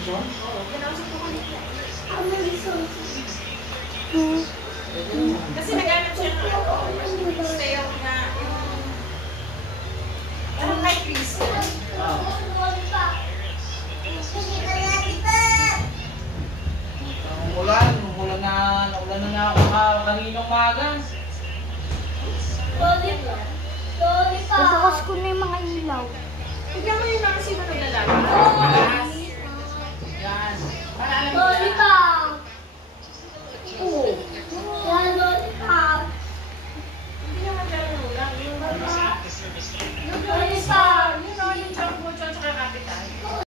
Johnson? Oo, kinausap ko kanina. Kasi nag-anap siya ng stay out na yung... Parang kay Kristen. Umulan na ako kaninong maga. Nasukas ko na yung mga ilaw. Tignan mo yung mga sino naglalaro. Yan. Para alam nila. Oo.